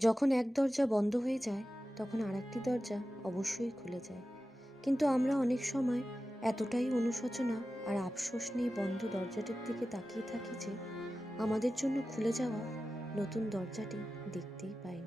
যখন এক দরজা বন্ধ হয়ে যায় তখন আরেকটি দরজা অবশ্যই খুলে যায়। কিন্তু আমরা অনেক সময় এতটাই অনুশোচনা আর আফসোস নিয়ে বন্ধ দরজাটির দিকে তাকিয়ে থাকি যে আমাদের জন্য খুলে যাওয়া নতুন দরজাটি দেখতেই পাই